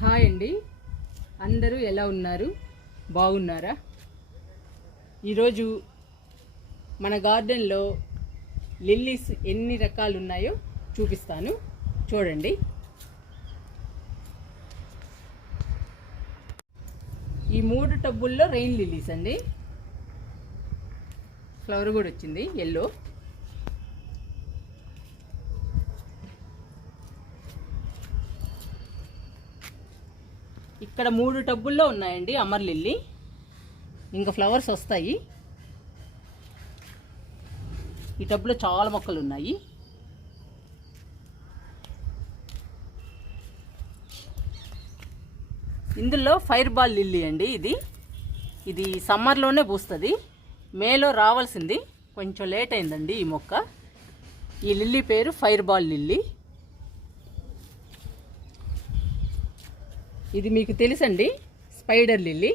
Hi అండి. అందరూ ఎలా ఉన్నారు? బాగున్నారా? ఈరోజు మన గార్డెన్లో లిల్లీస్ ఎన్ని రకాలు ఉన్నాయో చూపిస్తాను. చూడండి. ఈ మూడు టబ్బుల్లో రెయిన్ లిల్లీస్ అండి. ఫ్లవర్ కూడా వచ్చింది ఎల్లో ఇక్కడ మూడు టబ్బుల్లో ఉన్నాయండి అమర్ లిల్లీ. ఇంకా ఫ్లవర్స్ వస్తాయి. ఈ టబ్లో చాలా మొక్కలు ఉన్నాయి. ఇందులో ఫైర్ బాల్ లిల్లీ అండి ఇది. ఇది సమ్మర్లోనే పూస్తుంది. మేలో రావాల్సింది. కొంచెం లేట్ అయిందండి ఈ మొక్క. ఈ లిల్లీ పేరు ఫైర్ బాల్ లిల్లీ. ఇది మీకు తెలుసండి? Spider lily.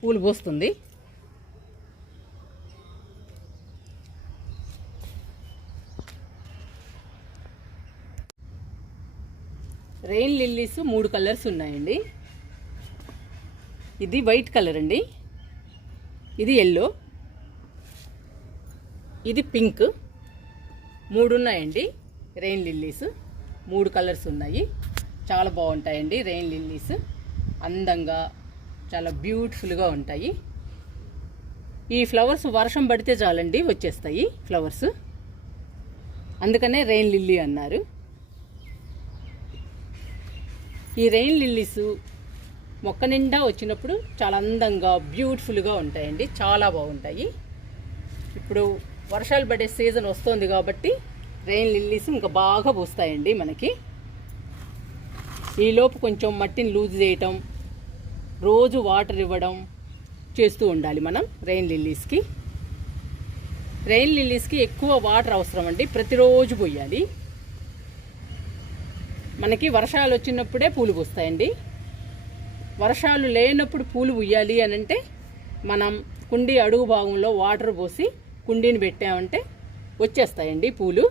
పూలు పోస్తుంది. రెయిన్ లిల్లీస్ మూడు కలర్స్ ఉన్నాయండి. ఇది వైట్ కలర్ అండి. ఇది ఎల్లో. ఇది పింక్. మూడు ఉన్నాయండి. Rain lilies. మూడు కలర్స్ ఉన్నాయి. చాలా బాగుంటాయండి రెయిన్ లిల్లీస్. అందంగా చాలా బ్యూటిఫుల్గా ఉంటాయి. ఈ ఫ్లవర్స్ వర్షం పడితే చాలండి వచ్చేస్తాయి ఫ్లవర్స్. అందుకనే రెయిన్ లిల్లీ అన్నారు. ఈ రెయిన్ లిల్లీస్ మొక్క నిండా వచ్చినప్పుడు చాలా అందంగా బ్యూటిఫుల్గా ఉంటాయండి. చాలా బాగుంటాయి. ఇప్పుడు వర్షాలు పడే సీజన్ వస్తుంది కాబట్టి రెయిన్ లిల్లీస్ ఇంకా బాగా పూస్తాయండి మనకి. ఈలోపు కొంచెం మట్టిని లూజ్ చేయటం రోజు వాటర్ ఇవ్వడం చేస్తూ ఉండాలి మనం రెయిన్ లిల్లీస్కి. రెయిన్ లిల్లీస్కి ఎక్కువ వాటర్ అవసరం అండి ప్రతిరోజు పోయాలి. మనకి వర్షాలు వచ్చినప్పుడే పూలు పూస్తాయండి. వర్షాలు లేనప్పుడు పూలు పూయాలి అని అంటే మనం కుండీ అడుగు భాగంలో వాటర్ పోసి కుండీని పెట్టామంటే వచ్చేస్తాయండి పూలు.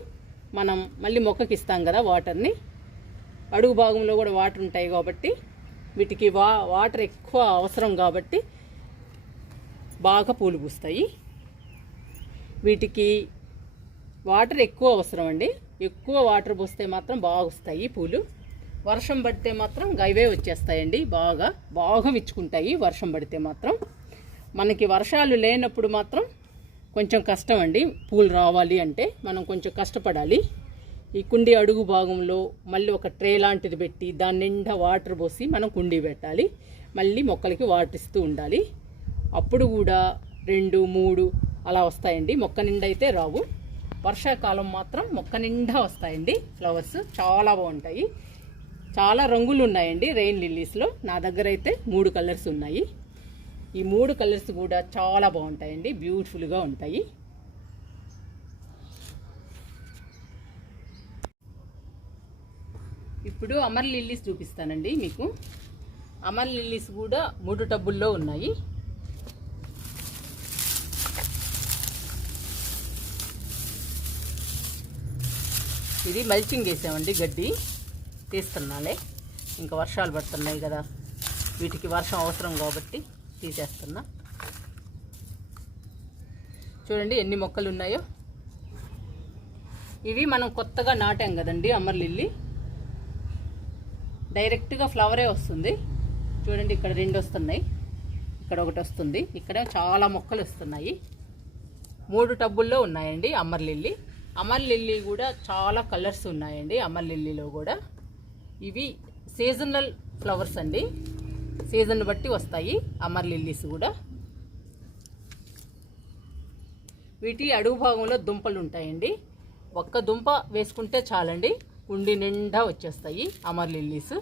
మనం మళ్ళీ మొక్కకి ఇస్తాం కదా వాటర్ని. అడుగు భాగంలో కూడా వాటర్ ఉంటాయి కాబట్టి వీటికి వా వాటర్ ఎక్కువ అవసరం కాబట్టి బాగా పూలు పూస్తాయి. వీటికి వాటర్ ఎక్కువ అవసరం అండి. ఎక్కువ వాటర్ పోస్తే మాత్రం బాగా వస్తాయి పూలు. వర్షం పడితే మాత్రం గైవే వచ్చేస్తాయండి. బాగా బాగా విచ్చుకుంటాయి వర్షం పడితే మాత్రం. మనకి వర్షాలు లేనప్పుడు మాత్రం కొంచెం కష్టం అండి. పూలు రావాలి అంటే మనం కొంచెం కష్టపడాలి. ఈ కుండీ అడుగు భాగంలో మళ్ళీ ఒక ట్రే లాంటిది పెట్టి దాని నిండా వాటర్ పోసి మనం కుండీ పెట్టాలి. మళ్ళీ మొక్కలకి వాటర్ ఇస్తూ ఉండాలి. అప్పుడు కూడా రెండు మూడు అలా వస్తాయండి. మొక్క నిండా అయితే రావు. వర్షాకాలం మాత్రం మొక్క నిండా వస్తాయండి. ఫ్లవర్స్ చాలా బాగుంటాయి. చాలా రంగులు ఉన్నాయండి రెయిన్ లిల్లీస్లో నా దగ్గర అయితే మూడు కలర్స్ ఉన్నాయి. ఈ మూడు కలర్స్ కూడా చాలా బాగుంటాయండి. బ్యూటిఫుల్గా ఉంటాయి. ఇప్పుడు అమర్ లిల్లీస్ చూపిస్తానండి మీకు. అమర్ లిల్లీస్ కూడా మూడు టబ్బుల్లో ఉన్నాయి. ఇది మల్చింగ్ వేసామండి గడ్డి. తీస్తున్నాలే. ఇంకా వర్షాలు పడుతున్నాయి కదా. వీటికి వర్షం అవసరం కాబట్టి తీసేస్తున్నా. చూడండి ఎన్ని మొక్కలు ఉన్నాయో. ఇవి మనం కొత్తగా నాటాం కదండి అమర్ లిల్లీ. డైరెక్ట్గా ఫ్లవరే వస్తుంది. చూడండి ఇక్కడ రెండు వస్తున్నాయి. ఇక్కడ ఒకటి వస్తుంది. ఇక్కడ చాలా మొక్కలు వస్తున్నాయి. మూడు టబ్బుల్లో ఉన్నాయండి అమర్ లిల్లీ. అమర్ లిల్లీ కూడా చాలా కలర్స్ ఉన్నాయండి అమర్ లిల్లీలో కూడా. ఇవి సీజనల్ ఫ్లవర్స్ అండి. సీజన్ బట్టి వస్తాయి అమర్ లిల్లీస్ కూడా. వీటి అడుగు భాగంలో దుంపలు ఉంటాయండి. ఒక్క దుంప వేసుకుంటే చాలండి. ఉండి నిండా వచ్చేస్తాయి అమర్ లిల్లీస్.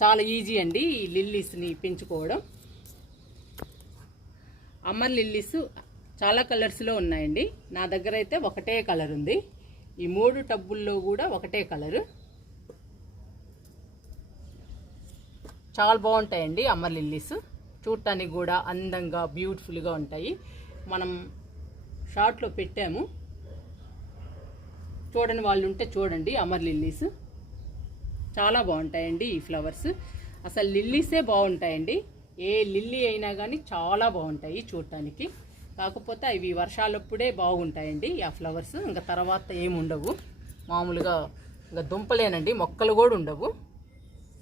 చాలా ఈజీ అండి ఈ లిల్లీస్ని పెంచుకోవడం. అమర్ లిల్లీస్ చాలా కలర్స్లో ఉన్నాయండి. నా దగ్గర అయితే ఒకటే కలర్ ఉంది. ఈ మూడు టబ్బుల్లో కూడా ఒకటే కలరు. చాలా బాగుంటాయండి అమర్ లిల్లీస్. చూడటానికి కూడా అందంగా బ్యూటిఫుల్గా ఉంటాయి. మనం షార్ట్లో పెట్టాము. చూడని వాళ్ళు ఉంటే చూడండి అమర్ లిల్లీస్. చాలా బాగుంటాయండి ఈ ఫ్లవర్స్. అసలు లిల్లీసే బాగుంటాయండి. ఏ లిల్లీ అయినా కానీ చాలా బాగుంటాయి చూడటానికి కాకపోతే అవి వర్షాలప్పుడే బాగుంటాయండి ఆ ఫ్లవర్స్. ఇంకా తర్వాత ఏముండవు. మామూలుగా ఇంకా దుంపలేనండి మొక్కలు కూడా ఉండవు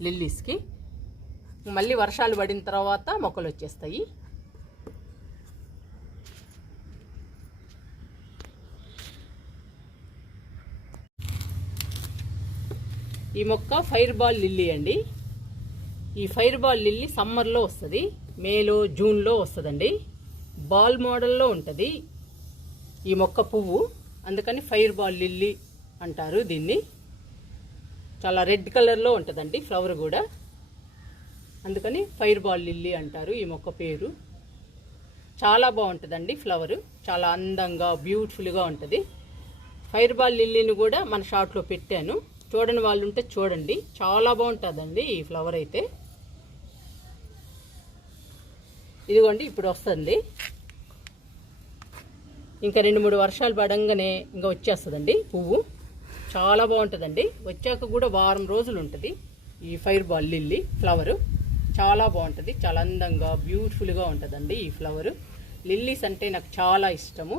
లిల్లీస్కి. మళ్ళీ వర్షాలు పడిన తర్వాత మొక్కలు వచ్చేస్తాయి. ఈ మొక్క ఫైర్ బాల్ లిల్లీ అండి. ఈ ఫైర్ బాల్ లిల్లీ సమ్మర్లో వస్తుంది మేలో జూన్లో వస్తుందండి. బాల్ మోడల్లో ఉంటుంది ఈ మొక్క పువ్వు. అందుకని ఫైర్ బాల్ లిల్లీ అంటారు దీన్ని. చాలా రెడ్ కలర్లో ఉంటుందండి ఫ్లవర్ కూడా. అందుకని ఫైర్ బాల్ లిల్లీ అంటారు ఈ మొక్క పేరు. చాలా బాగుంటుందండి ఫ్లవర్. చాలా అందంగా బ్యూటిఫుల్గా ఉంటుంది. ఫైర్ బాల్ లిల్లీని కూడా మన షాట్లో పెట్టాను. చూడని వాళ్ళు ఉంటే చూడండి. చాలా బాగుంటుందండి ఈ ఫ్లవర్ అయితే. ఇదిగోండి ఇప్పుడు వస్తుంది. ఇంకా రెండు మూడు వర్షాలు పడంగానే ఇంకా వచ్చేస్తుందండి పువ్వు. చాలా బాగుంటుందండి. వచ్చాక కూడా వారం రోజులు ఉంటుంది ఈ ఫైర్ బాల్ లిల్లీ ఫ్లవరు. చాలా బాగుంటుంది. చాలా అందంగా బ్యూటిఫుల్గా ఉంటుందండి ఈ ఫ్లవరు. లిల్లీస్ అంటే నాకు చాలా ఇష్టము.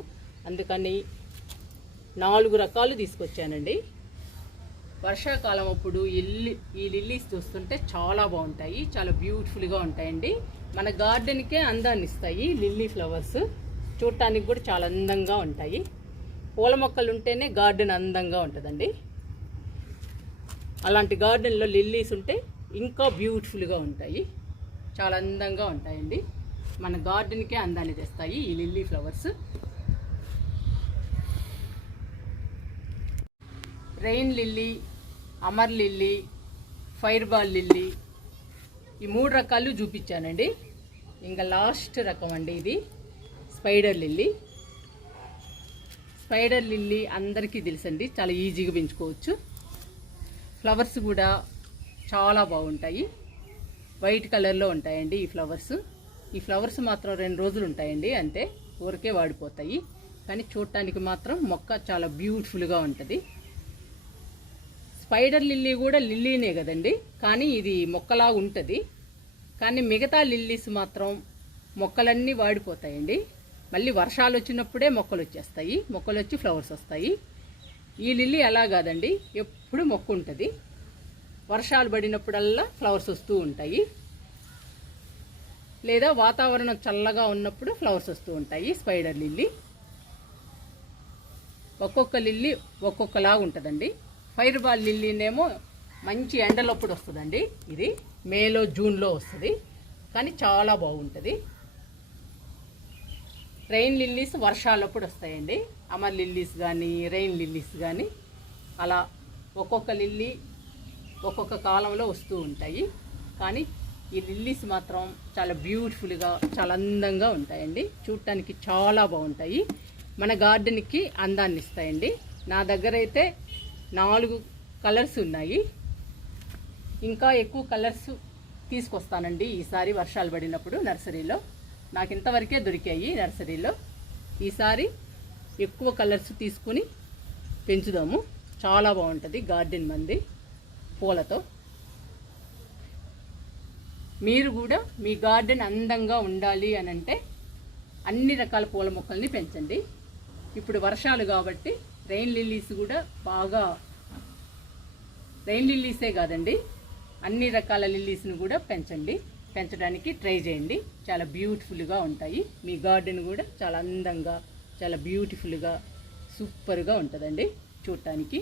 అందుకని నాలుగు రకాలు తీసుకొచ్చానండి. వర్షాకాలం అప్పుడు ఇల్లి ఈ లిల్లీస్ చూస్తుంటే చాలా బాగుంటాయి చాలా బ్యూటిఫుల్గా ఉంటాయండి. మన గార్డెన్కే అందాన్ని ఇస్తాయి లిల్లీ ఫ్లవర్స్. చూడటానికి కూడా చాలా అందంగా ఉంటాయి. పూల మొక్కలు ఉంటేనే గార్డెన్ అందంగా ఉంటుందండి. అలాంటి గార్డెన్లో లిల్లీస్ ఉంటే ఇంకా బ్యూటిఫుల్గా ఉంటాయి. చాలా అందంగా ఉంటాయండి. మన గార్డెన్కే అందాన్ని తెస్తాయి ఈ lily flowers. Rain lily Amar lily fireball lily ఈ మూడు రకాలు చూపించానండి. ఇంకా లాస్ట్ రకం అండి ఇది స్పైడర్ లిల్లీ. స్పైడర్ లిల్లీ అందరికీ తెలుసండి చాలా ఈజీగా పెంచుకోవచ్చు. ఫ్లవర్స్ కూడా చాలా బాగుంటాయి. వైట్ కలర్లో ఉంటాయండి ఈ ఫ్లవర్స్. ఈ ఫ్లవర్స్ మాత్రం రెండు రోజులు ఉంటాయండి అంతే ఊరికే వాడిపోతాయి. కానీ చూడటానికి మాత్రం మొక్క చాలా బ్యూటిఫుల్గా ఉంటుంది. స్పైడర్ లిల్లీ కూడా లిల్లీనే కదండి. కానీ ఇది మొక్కలా ఉంటుంది. కానీ మిగతా లిల్లీస్ మాత్రం మొక్కలన్నీ వాడిపోతాయండి. మళ్ళీ వర్షాలు వచ్చినప్పుడే మొక్కలు వచ్చేస్తాయి. మొక్కలు వచ్చి ఫ్లవర్స్ వస్తాయి. ఈ లిల్లీ అలా కాదండి. ఎప్పుడు మొక్క ఉంటుంది. వర్షాలు పడినప్పుడల్లా ఫ్లవర్స్ వస్తూ ఉంటాయి. లేదా వాతావరణం చల్లగా ఉన్నప్పుడు ఫ్లవర్స్ వస్తూ ఉంటాయి. స్పైడర్ లిల్లీ ఒక్కొక్క లిల్లీ ఒక్కొక్కలాగా ఉంటుందండి. ఫైర్ బాల్ లిల్లీనేమో మంచి ఎండలప్పుడు వస్తుందండి. ఇది మేలో జూన్లో వస్తుంది. కానీ చాలా బాగుంటుంది. రెయిన్ లిల్లీస్ వర్షాలప్పుడు వస్తాయండి. అమర్ లిల్లీస్ కానీ రెయిన్ లిల్లీస్ కానీ అలా ఒక్కొక్క లిల్లీ ఒక్కొక్క కాలంలో వస్తూ ఉంటాయి. కానీ ఈ లిల్లీస్ మాత్రం చాలా బ్యూటిఫుల్గా చాలా అందంగా ఉంటాయండి. చూడటానికి చాలా బాగుంటాయి. మన గార్డెన్కి అందాన్ని ఇస్తాయండి. నా దగ్గర అయితే నాలుగు కలర్స్ ఉన్నాయి. ఇంకా ఎక్కువ కలర్స్ తీసుకొస్తానండి ఈసారి వర్షాలు పడినప్పుడు నర్సరీలో. నాకు ఇంతవరకే దొరికాయి నర్సరీలో. ఈసారి ఎక్కువ కలర్స్ తీసుకుని పెంచుదాము. చాలా బాగుంటుంది గార్డెన్ మంది పూలతో. మీరు కూడా మీ గార్డెన్ అందంగా ఉండాలి అని అంటే అన్ని రకాల పూల మొక్కల్ని పెంచండి. ఇప్పుడు వర్షాలు కాబట్టి రెయిన్ లిల్లీస్ కూడా బాగా రెయిన్ లిల్లీసే కాదండి. అన్ని రకాల లిల్లీస్ని కూడా పెంచండి. పెంచడానికి ట్రై చేయండి. చాలా బ్యూటిఫుల్గా ఉంటాయి. మీ గార్డెన్ కూడా చాలా అందంగా చాలా బ్యూటిఫుల్గా సూపర్గా ఉంటుందండి చూడటానికి.